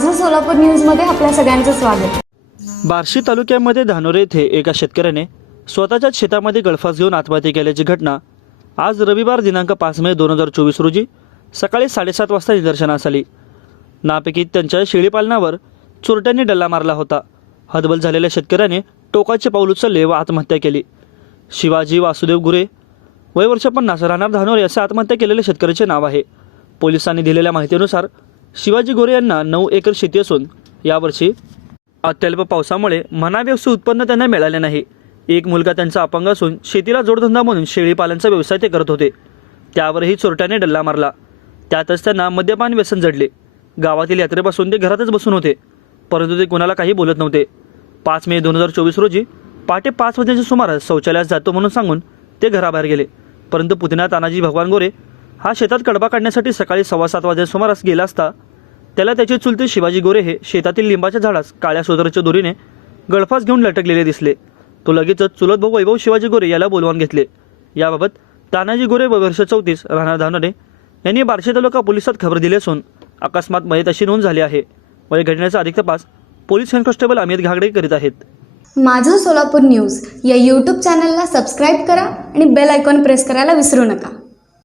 माझं सोलापूर न्यूजमध्ये आपल्या सगळ्यांचं स्वागत. बार्शी तालुक्यामध्ये धानोरे येथे एका शेतकऱ्याने स्वतःच्याच शेतामध्ये गळफास घेऊन आत्महत्या केल्याची घटना आज रविवार दिनांक पाच मे दोन हजार चोवीस रोजी सकाळी साडेसात वाजता निदर्शनास आली. नापिकीत त्यांच्या शेळीपालनावर चोरट्यांनी डल्ला मारला होता. हतबल झालेल्या शेतकऱ्याने टोकाचे पाऊल उचलले व आत्महत्या केली. शिवाजी वासुदेव गुरे वय वर्ष पन्नास राहणार धानोरे असे आत्महत्या केलेल्या शेतकऱ्याचे नाव आहे. पोलिसांनी दिलेल्या माहितीनुसार शिवाजी गोरे यांना नऊ एकर शेती असून यावर्षी अत्यल्प पावसामुळे म्हणावे उत्पन्न त्यांना मिळाले नाही. एक मुलगा त्यांचा अपंग असून शेतीला जोडधंदा म्हणून शेळीपालनचा व्यवसाय ते करत होते. त्यावरही चोरट्याने डल्ला मारला. त्यातच त्यांना मद्यपान व्यसन जडले. गावातील यात्रेपासून ते घरातच बसून होते. परंतु ते कोणाला काही बोलत नव्हते. पाच मे दोन हजार चोवीस रोजी पहाटे पाच वाजण्याच्या सुमारास शौचालयास जातो म्हणून सांगून ते घराबाहेर गेले. परंतु पुतण्या तानाजी भगवान गोरे हा शेतात कडबा काढण्यासाठी सकाळी सव्वा सात वाजे सुमारास गेला असता त्याला त्याचे चुलते शिवाजी गोरे हे शेतातील लिंबाच्या झाडास काळ्या सोदराच्या दोरीने गळफास घेऊन लटकलेले दिसले. तो लगेचच चुलत भाऊ वैभव शिवाजी गोरे याला बोलवून घेतले. याबाबत तानाजी गोरे व वर्ष चौतीस राहणार धानोरे यांनी बार्शी तालुका पोलिसात खबर दिली असून अकस्मात मयत अशी नोंद झाली आहे. व या घटनेचा अधिक तपास पोलीस कॉन्स्टेबल अमित घागडे करीत आहेत. माझं सोलापूर न्यूज या यूट्यूब चॅनलला सबस्क्राईब करा आणि बेल आयकॉन प्रेस करायला विसरू नका.